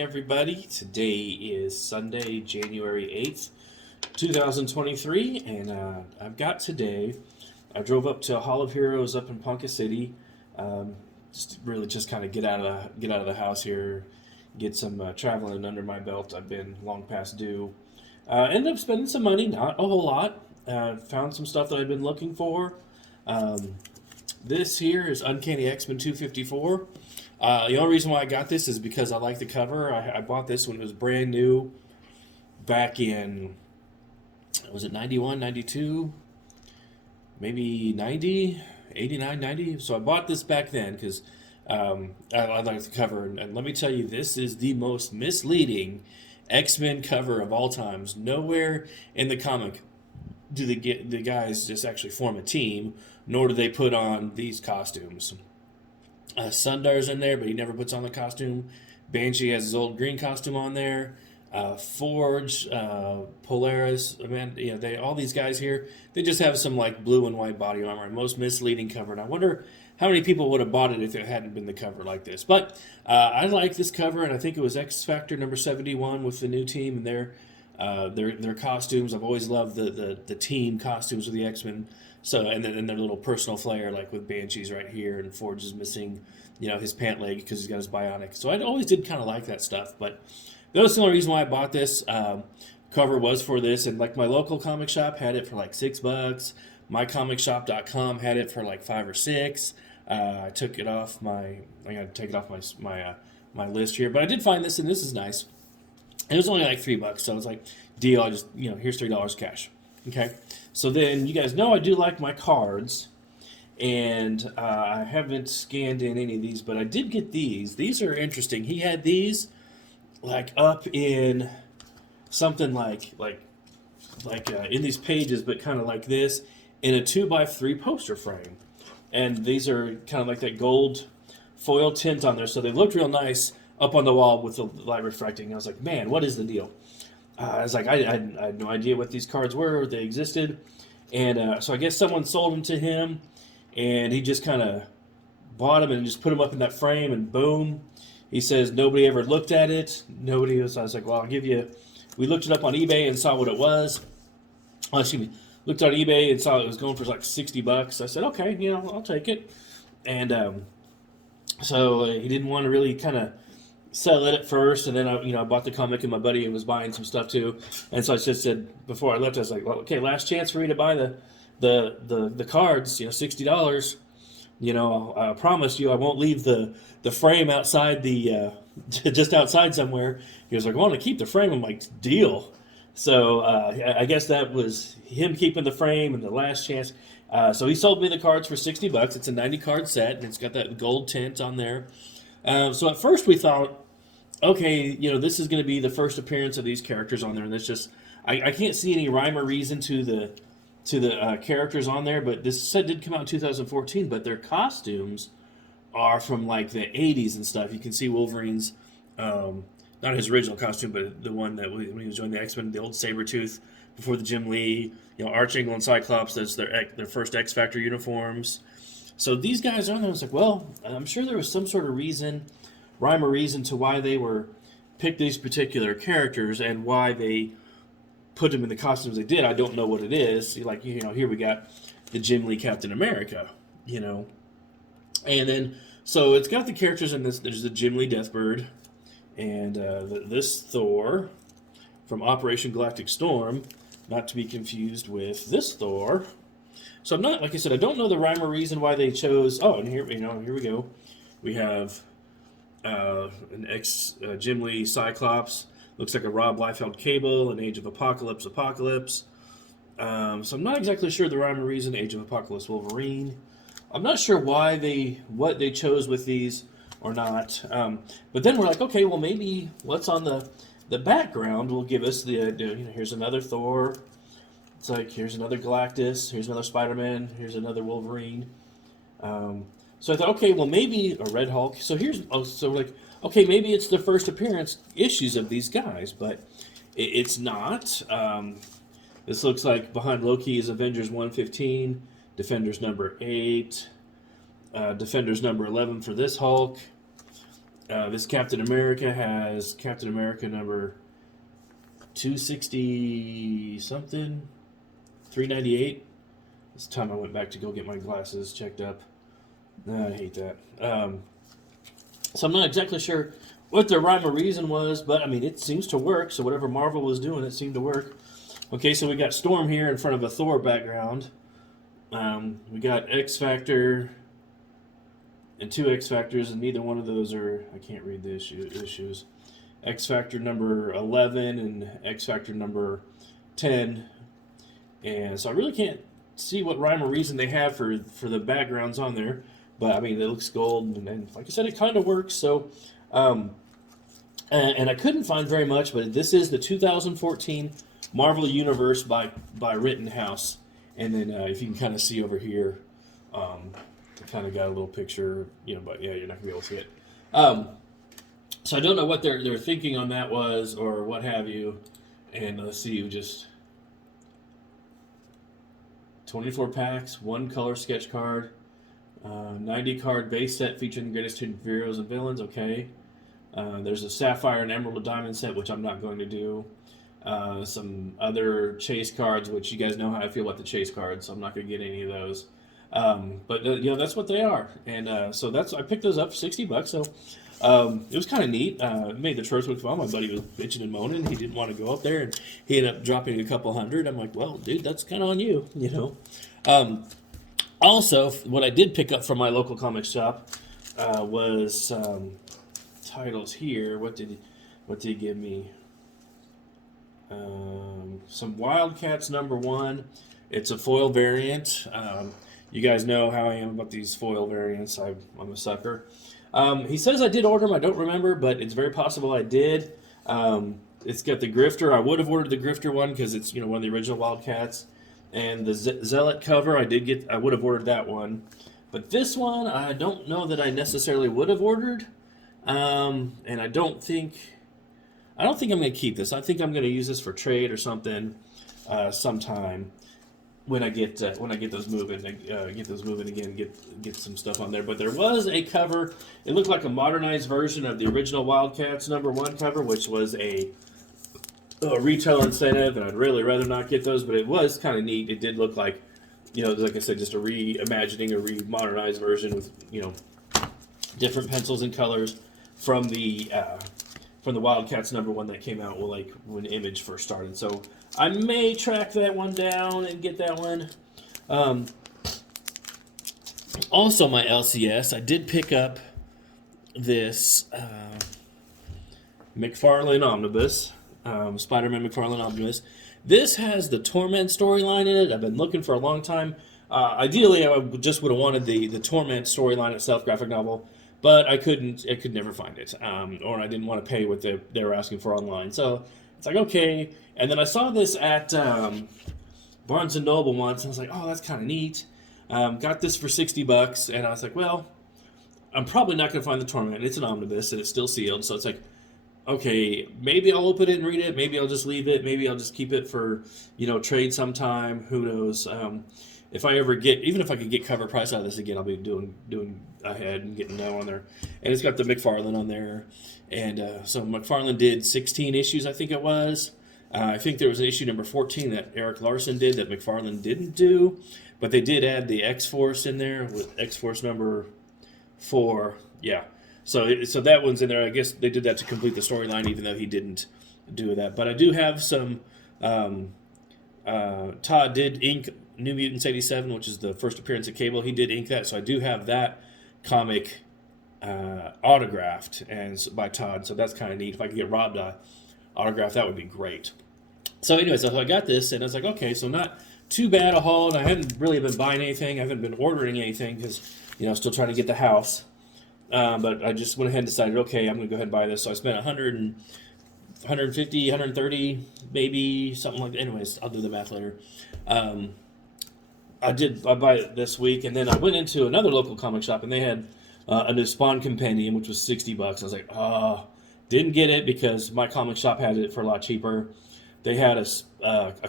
everybody. Today is Sunday, January 8th, 2023, and I've got today. I drove up to Hall of Heroes up in Ponca City, just kind of get out of the house here, get some traveling under my belt. I've been long past due. Ended up spending some money, not a whole lot. Found some stuff that I've been looking for. Um, this here is Uncanny X-Men 254. The only reason why I got this is because I like the cover. I bought this when it was brand new back in, was it 91, 92, maybe 90, 89, 90? So I bought this back then because I like the cover. And let me tell you, this is the most misleading X-Men cover of all times. Nowhere in the comic do the guys just actually form a team, nor do they put on these costumes. Sundar's in there, but he never puts on the costume. Banshee has his old green costume on there. Forge, Polaris, all these guys here, they just have some like blue and white body armor. Most misleading cover, and I wonder how many people would have bought it if it hadn't been the cover like this. But I like this cover, and I think it was X Factor number 71 with the new team and their costumes. I've always loved the team costumes of the X-Men. So and then their little personal flair, like with Banshee's right here, and Forge is missing, his pant leg because he's got his bionic. So I always did kind of like that stuff. But that was the only reason why I bought this. Cover was for this, and like my local comic shop had it for like $6. MyComicShop.com had it for like 5 or 6. I took it off I got to take it off my list here, but I did find this, and this is nice. It was only like $3, so I was like, deal. I just here's $3 cash. Okay, so then you guys know I do like my cards, and I haven't scanned in any of these, but I did get these. These are interesting. He had these like up in something like in these pages, but kind of like this in a 2x3 poster frame, and these are kind of like that gold foil tint on there, so they looked real nice up on the wall with the light refracting. I was like, man, what is the deal? I was like, I had no idea what these cards were, they existed. And so I guess someone sold them to him, and he just kind of bought them and just put them up in that frame, and boom. He says nobody ever looked at it. Nobody was. I was like, well, I'll give you. We looked it up on eBay and saw what it was. Oh, excuse me. Looked on eBay and saw it was going for like $60. I said, okay, I'll take it. And so he didn't want to really kind of sell it at first, and then I bought the comic, and my buddy was buying some stuff too, and so I just said before I left, I was like, well, okay, last chance for you to buy the cards, $60. I promise you I won't leave the frame outside the just outside somewhere. He was like, well, I want to keep the frame. I'm like, deal. So I guess that was him keeping the frame and the last chance. So he sold me the cards for $60. It's a 90 card set, and it's got that gold tint on there. So at first we thought, okay, this is going to be the first appearance of these characters on there, and that's just I can't see any rhyme or reason to the characters on there. But this set did come out in 2014, but their costumes are from like the 80s and stuff. You can see Wolverine's not his original costume, but the one that when he was joining the X-Men, the old Sabretooth before the Jim Lee, Archangel and Cyclops. That's their first X Factor uniforms. So these guys are on there. I was like, well, I'm sure there was some sort of rhyme or reason to why they picked these particular characters and why they put them in the costumes they did. I don't know what it is. Like, here we got the Jim Lee Captain America, and then so it's got the characters in this. There's the Jim Lee Deathbird, and this Thor from Operation Galactic Storm, not to be confused with this Thor. So I'm not, like I said, I don't know the rhyme or reason why they chose. Oh, and here we go. We have an Jim Lee Cyclops. Looks like a Rob Liefeld Cable, an Age of Apocalypse. So I'm not exactly sure the rhyme or reason. Age of Apocalypse Wolverine. I'm not sure what they chose with these or not. But then we're like, okay, well maybe what's on the background will give us here's another Thor. It's like, here's another Galactus, here's another Spider-Man, here's another Wolverine. So I thought, okay, well maybe a Red Hulk. So we're like, okay, maybe it's the first appearance issues of these guys, but it's not. This looks like behind Loki is Avengers 115, Defenders number 8, Defenders number 11 for this Hulk, This Captain America has Captain America number 260 something, 398. This time I went back to go get my glasses checked up. I hate that. So I'm not exactly sure what their rhyme or reason was, but I mean, it seems to work. So whatever Marvel was doing, it seemed to work. Okay, so we got Storm here in front of a Thor background. We got X Factor and two X Factors, and neither one of those are, I can't read the issues. X Factor number 11 and X Factor number 10. And so I really can't see what rhyme or reason they have for the backgrounds on there. But I mean, it looks gold, and like I said, it kind of works. So, and I couldn't find very much, but this is the 2014 Marvel Universe by Rittenhouse. And then if you can kind of see over here, I kind of got a little picture, but yeah, you're not gonna be able to see it. So I don't know what their thinking on that was or what have you. And let's see, just 24 packs, one color sketch card, 90 card base set featuring the greatest hidden heroes and villains. Okay. There's a Sapphire and Emerald and Diamond set, which I'm not going to do. Some other chase cards, which you guys know how I feel about the chase cards, so I'm not going to get any of those. But that's what they are, and so I picked those up for $60. So it was kind of neat. Made the choice with fun. My buddy was bitching and moaning. He didn't want to go up there, and he ended up dropping a couple hundred. I'm like, well, dude, that's kind of on you, Also, what I did pick up from my local comic shop was titles here. What did he give me? Some Wildcats number 1. It's a foil variant. You guys know how I am about these foil variants. I'm a sucker. He says I did order them. I don't remember, but it's very possible I did. It's got the Grifter. I would have ordered the Grifter one because it's one of the original Wildcats. And the Zealot cover, I would have ordered that one. But this one, I don't know that I necessarily would have ordered. And I don't think I'm going to keep this. I think I'm going to use this for trade or something sometime when I get those moving. Get those moving again. Get some stuff on there. But there was a cover. It looked like a modernized version of the original Wildcats number 1 cover, which was a retail incentive, and I'd really rather not get those. But it was kind of neat. It did look like, like I said, just a reimagining, a remodernized version with different pencils and colors from the Wildcats number 1 that came out when Image first started. So I may track that one down and get that one. Also, my LCS, I did pick up this McFarlane Omnibus, Spider-Man McFarlane Omnibus. This has the Torment storyline in it. I've been looking for a long time. Ideally, I just would have wanted the Torment storyline itself, graphic novel. But I could never find it, or I didn't want to pay what they were asking for online. So it's like, okay. And then I saw this at Barnes & Noble once, and I was like, oh, that's kind of neat. Got this for $60, and I was like, well, I'm probably not going to find the Torment. It's an omnibus, and it's still sealed. So it's like, okay, maybe I'll open it and read it. Maybe I'll just leave it. Maybe I'll just keep it for, trade sometime. Who knows? If I could get cover price out of this again, I'll be doing ahead and getting that on there. And it's got the McFarlane on there. And so McFarlane did 16 issues, I think it was. I think there was an issue number 14 that Eric Larson did that McFarlane didn't do. But they did add the X-Force in there with X-Force number 4. Yeah. So that one's in there. I guess they did that to complete the storyline, even though he didn't do that. But I do have some... Todd did ink New Mutants 87, which is the first appearance of Cable. He did ink that, so I do have that comic autographed and by Todd, so that's kind of neat. If I could get Rob to autograph, that would be great. So anyways, so I got this, and I was like, okay, so not too bad a haul, and I hadn't really been buying anything. I haven't been ordering anything because, still trying to get the house. But I just went ahead and decided, okay, I'm going to go ahead and buy this. So I spent $150, $130, maybe, something like that. Anyways, I'll do the math later. I buy it this week, and then I went into another local comic shop, and they had a new Spawn Compendium, which was $60. I was like, didn't get it because my comic shop had it for a lot cheaper. They had a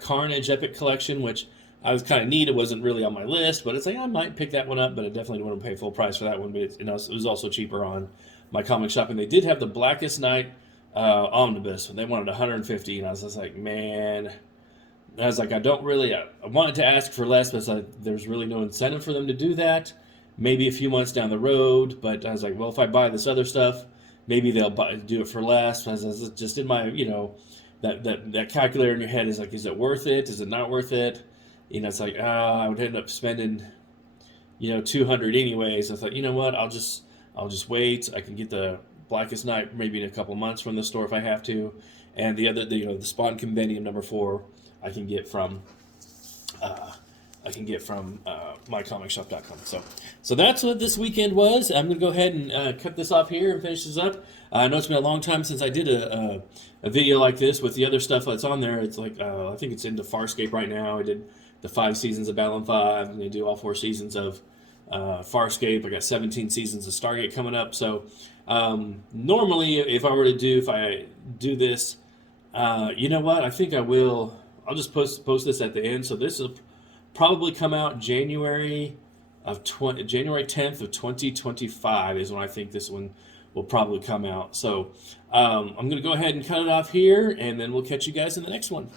Carnage Epic Collection, which I was kind of neat. It wasn't really on my list, but it's like I might pick that one up, but I definitely don't want to pay full price for that one. But it was also cheaper on my comic shop, and they did have the Blackest Night omnibus, and they wanted 150, and I was just like, man. I was like, I don't really. I wanted to ask for less, but there's really no incentive for them to do that. Maybe a few months down the road, but I was like, well, if I buy this other stuff, maybe they'll do it for less. But I was just in my, that calculator in your head is like, is it worth it? Is it not worth it? It's like, I would end up spending, 200 anyways. I thought, you know what? I'll just wait. I can get the Blackest Night maybe in a couple months from the store if I have to, and the other, the Spawn Compendium #4, I can get from mycomicshop.com. So that's what this weekend was. I'm going to go ahead and cut this off here and finish this up. I know it's been a long time since I did a video like this with the other stuff that's on there. It's like, I think it's into Farscape right now. I did the 5 seasons of Babylon 5, and they do all 4 seasons of Farscape. I got 17 seasons of Stargate coming up. So normally, if I do this, you know what? I think I will. I'll just post this at the end. So this will probably come out January 10th of 2025 is when I think this one will probably come out. So I'm going to go ahead and cut it off here, and then we'll catch you guys in the next one.